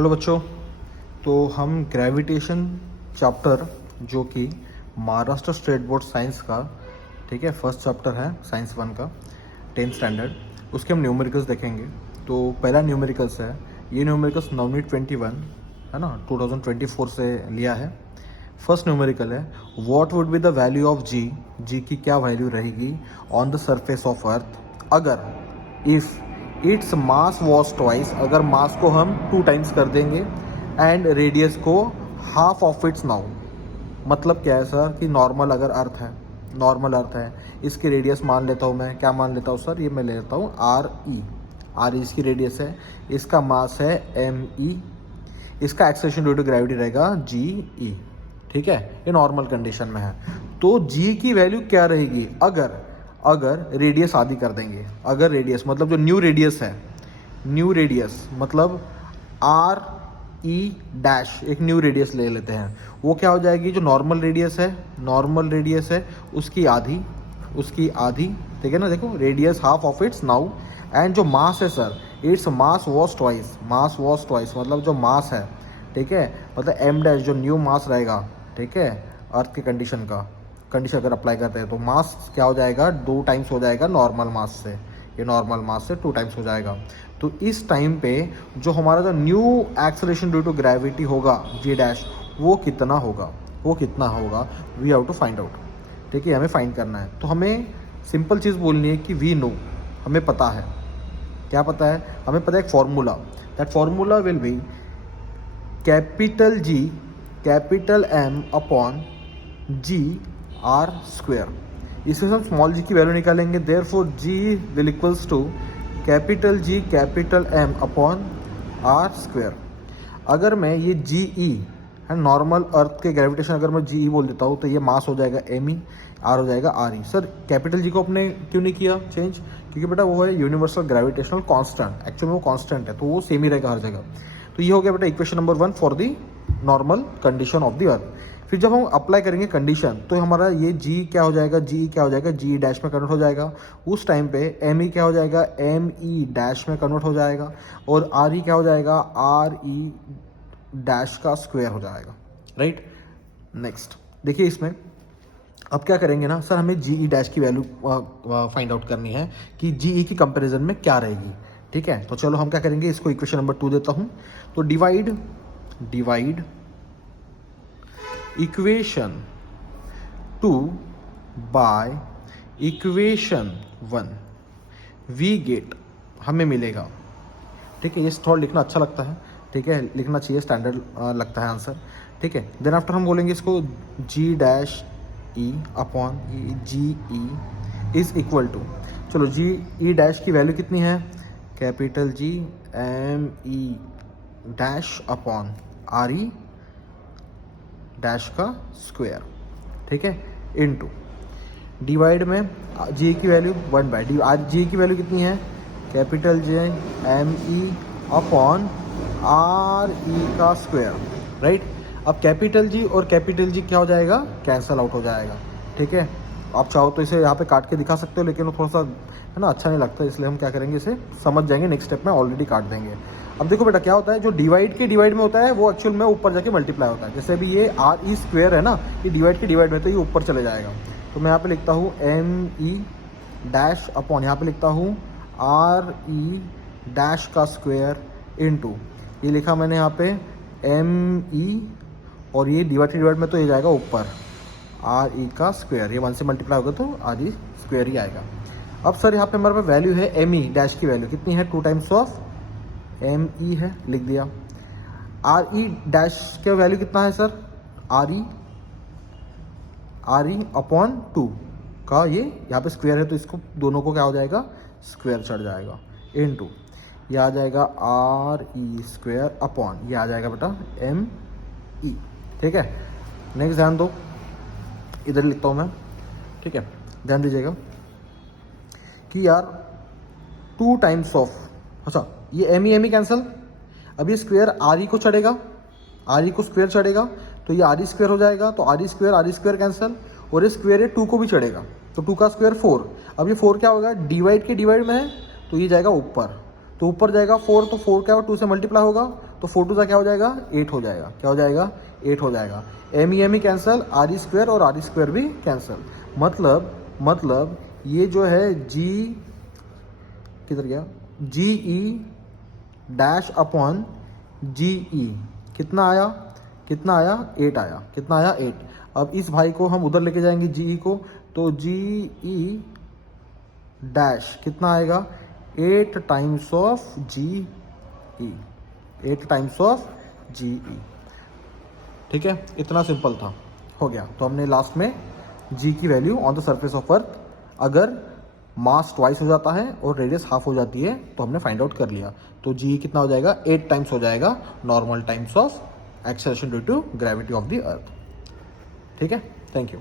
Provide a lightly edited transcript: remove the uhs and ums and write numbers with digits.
Hello बच्चों। तो हम ग्रेविटेशन चैप्टर जो कि महाराष्ट्र स्टेट बोर्ड साइंस का, ठीक है, फर्स्ट चैप्टर है साइंस 1 का 10th स्टैंडर्ड, उसके हम न्यूमेरिकल्स देखेंगे। तो पहला न्यूमेरिकल्स है, ये न्यूमेरिकल्स नवनीत 21 है ना, 2024 से लिया है। फर्स्ट न्यूमेरिकल है, what would be the value of G, G की क्या वैल्यू रहेगी on the surface of earth अगर if its mass was twice, अगर मास को हम 2 टाइम्स कर देंगे एंड रेडियस को हाफ ऑफ इट्स नाउ। मतलब क्या है सर कि नॉर्मल अगर अर्थ है, नॉर्मल अर्थ है, इसकी रेडियस मान लेता हूँ मैं, क्या मान लेता हूँ सर, ये मैं ले लेता हूँ आर ई इसकी रेडियस है, इसका मास है एम ई, इसका एक्सेलेरेशन ड्यू टू ग्रेविटी रहेगा जी ई, ठीक है, ये नॉर्मल कंडीशन में है। तो जी की वैल्यू क्या रहेगी अगर रेडियस आधी कर देंगे, अगर रेडियस मतलब जो न्यू रेडियस है, न्यू रेडियस मतलब आर ई डैश, एक न्यू रेडियस ले लेते हैं, वो क्या हो जाएगी, जो नॉर्मल रेडियस है, नॉर्मल रेडियस है उसकी आधी, ठीक है ना। देखो radius half of its now, and जो मास है sir, it's mass was twice, मतलब जो मास है, ठीक है, मतलब एम डैश जो न्यू मास रहेगा, ठीक है, अर्थ की कंडीशन अगर अप्लाई करते हैं तो मास क्या हो जाएगा, 2 टाइम्स हो जाएगा नॉर्मल मास से, ये नॉर्मल मास से 2 टाइम्स हो जाएगा। तो इस टाइम पे जो हमारा जो new acceleration due to gravity होगा जी डैश, वो कितना होगा we have to find out, ठीक है, हमें फाइंड करना है। तो हमें सिंपल चीज़ बोलनी है कि वी नो, हमें पता है, क्या पता है, हमें पता है एक formula, that formula will be capital G capital M upon G R square. इससे हम स्मॉल जी की वैल्यू निकालेंगे, therefore g will equals to capital G capital M upon R square. अगर मैं ये जी ई है नॉर्मल अर्थ के ग्रेविटेशन, अगर मैं जी ई बोल देता हूँ तो ये मास हो जाएगा एम ई, आर हो जाएगा R E. Sir capital G को अपने क्यों नहीं किया चेंज, क्योंकि बेटा वो है यूनिवर्सल ग्रेविटेशनल कांस्टेंट, एक्चुअली वो कांस्टेंट है तो वो सेम ही रहेगा हर जगह। तो ये हो गया बेटा equation number 1 for the normal condition of the अर्थ। फिर जब हम अप्लाई करेंगे कंडीशन तो हमारा ये जी क्या हो जाएगा, जी डैश में कन्वर्ट हो जाएगा, उस टाइम पे एम ई क्या हो जाएगा, एम ई डैश में कन्वर्ट हो जाएगा, और आर ई क्या हो जाएगा, आर ई डैश का स्क्वायर हो जाएगा, राइट। नेक्स्ट देखिए इसमें अब क्या करेंगे ना सर, हमें जी ई डैश की वैल्यू फाइंड आउट करनी है कि जी ई की कंपेरिजन में क्या रहेगी, ठीक है। तो चलो हम क्या करेंगे, इसको इक्वेशन नंबर 2 देता हूँ। तो divide equation 2 by equation 1 we get, हमें मिलेगा, ठीक है, ये थोड़ा लिखना अच्छा लगता है, ठीक है, लिखना चाहिए, स्टैंडर्ड लगता है आंसर, ठीक है। देन आफ्टर हम बोलेंगे इसको G dash E upon G E is equal to, चलो जी ई डैश की वैल्यू कितनी है, capital G M E dash upon R E dash का स्क्वायर, ठीक है, इनटू डिवाइड में जी की वैल्यू 1 बाय डी, आज जी की वैल्यू कितनी है, capital J M E upon R E का स्क्वायर, राइट। अब कैपिटल जी और कैपिटल जी क्या हो जाएगा, कैंसल आउट हो जाएगा, ठीक है। आप चाहो तो इसे यहाँ पे काट के दिखा सकते हो, लेकिन वो थोड़ा सा है ना अच्छा नहीं लगता, इसलिए हम क्या करेंगे, इसे समझ जाएंगे नेक्स्ट स्टेप में, ऑलरेडी काट देंगे। अब देखो बेटा क्या होता है, जो डिवाइड के डिवाइड में होता है वो एक्चुअल में ऊपर जाके मल्टीप्लाई होता है, जैसे अभी ये आर ई स्क्वायर है ना, ये डिवाइड के डिवाइड में तो ये ऊपर चले जाएगा। तो मैं यहाँ पे लिखता हूँ एम ई डैश अपॉन, यहाँ पे लिखता हूँ आर ई डैश का स्क्वायर इनटू, ये लिखा मैंने यहाँ पे एम ई, और ये डिवाइड के डिवाइड में तो ये जाएगा ऊपर आर ई का स्क्वायर, ये 1 से मल्टीप्लाई होगा तो आर ई स्क्वायर ही आएगा। अब सर यहाँ पे हमारे पास वैल्यू है एम ई डैश की वैल्यू कितनी है, 2 टाइम्स ऑफ एम ई है, लिख दिया। आर ई डैश का वैल्यू कितना है सर, आर ई अपॉन 2 का, ये यहाँ पे स्क्वायर है तो इसको दोनों को क्या हो जाएगा, स्क्वायर चढ़ जाएगा, इनटू ये आ जाएगा आर ई स्क्वायर अपॉन, ये आ जाएगा बेटा एम ई, ठीक है। नेक्स्ट ध्यान दो, इधर लिखता हूँ मैं, ठीक है, ध्यान दीजिएगा कि यार 2 टाइम्स ऑफ, अच्छा ये एम ई कैंसिल, अब ये स्क्वायर आर ई को चढ़ेगा, आर ई को स्क्वायर चढ़ेगा तो ये आर ई स्क्वायर हो जाएगा, तो आर ई स्क्वायर कैंसिल, और ये स्क्वायर है 2 को भी चढ़ेगा, तो 2 का स्क्वायर 4। अब ये 4 क्या होगा, डिवाइड के डिवाइड में है तो ये जाएगा ऊपर, तो ऊपर जाएगा 4, तो 4 क्या होगा, 2 से मल्टीप्लाई होगा तो 4 टू क्या हो जाएगा 8 हो जाएगा, क्या हो जाएगा 8 हो जाएगा। M E cancel, R E square और आर ई स्क्वायर भी कैंसिल, मतलब ये जो है जी किधर गया, जी ई डैश अपॉन जी ई कितना आया 8 आया, कितना आया 8। अब इस भाई को हम उधर लेके जाएंगे जी ई को, तो जी ई डैश कितना आएगा 8 times of G E, 8 times of G E. ठीक है, इतना सिंपल था, हो गया। तो हमने लास्ट में जी की value on the surface of earth अगर मास ट्वाइस हो जाता है और रेडियस हाफ हो जाती है तो हमने फाइंड आउट कर लिया। तो जी कितना हो जाएगा 8 टाइम्स हो जाएगा normal times of acceleration due to gravity of the earth. ठीक है, थैंक यू।